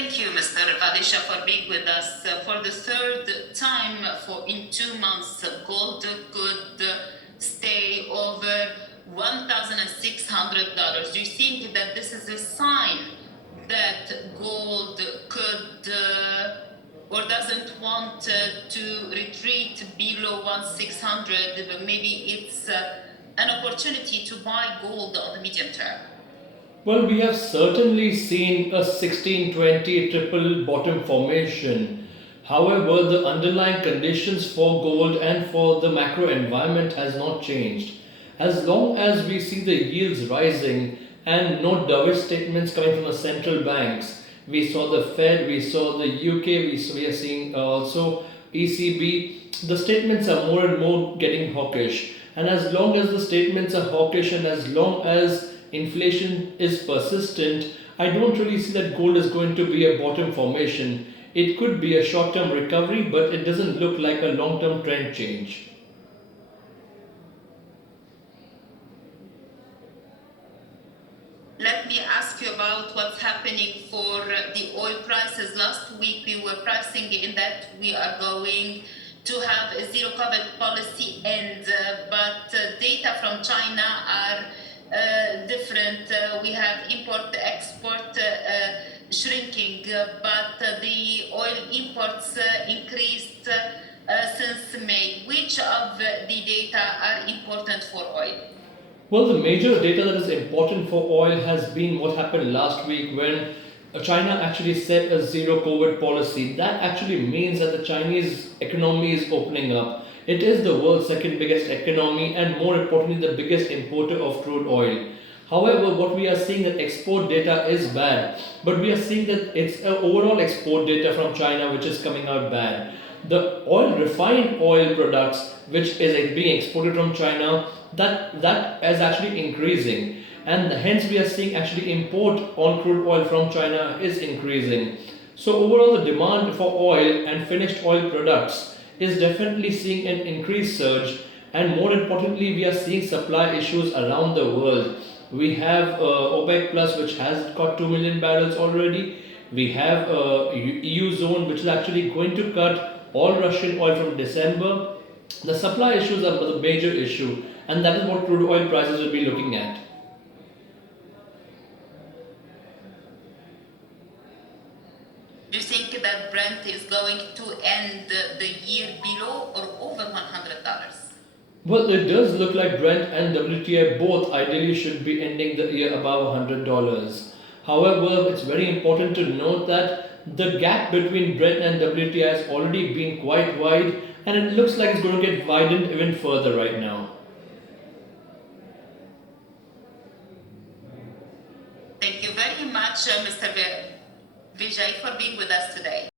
Thank you, Mr. Valecha, for being with us. For the third time in 2 months, gold could stay over $1,600. Do you think that this is a sign that gold could or doesn't want to retreat below 1,600? Maybe it's an opportunity to buy gold on the medium term. Well, we have certainly seen a 1620 triple bottom formation. However, the underlying conditions for gold and for the macro environment has not changed. As long as we see the yields rising and no dovish statements coming from the central banks, we saw the Fed, we saw the UK, we are seeing also ECB, the statements are more and more getting hawkish. And as long as the statements are hawkish and as long as inflation is persistent, I don't really see that gold is going to be a bottom formation. It could be a short term recovery, but it doesn't look like a long term trend change. Let me ask you about what's happening for the oil prices. Last week we were pricing in that we are going to have a zero COVID policy, but data from China are different. We have import-export shrinking, but the oil imports increased since May. Which of the data are important for oil? Well, the major data that is important for oil has been what happened last week when China actually set a zero COVID policy. That actually means that the Chinese economy is opening up. It is the world's second biggest economy and more importantly the biggest importer of crude oil. However, what we are seeing that export data is bad, but we are seeing that it's overall export data from China which is coming out bad. The refined oil products which is being exported from China, that is actually increasing, and hence we are seeing actually import on crude oil from China is increasing. So overall, the demand for oil and finished oil products is definitely seeing an increased surge, and more importantly, we are seeing supply issues around the world. We have OPEC Plus, which has got 2 million barrels already. We have EU zone, which is actually going to cut all Russian oil from December. The supply issues are the major issue, and that is what crude oil prices will be looking at. Do you think that Brent is going to end the year below or over $100? Well, it does look like Brent and WTI both ideally should be ending the year above $100. However, it's very important to note that the gap between Brent and WTI has already been quite wide, and it looks like it's going to get widened even further right now. Thank you very much, Mr. Vijay, for being with us today.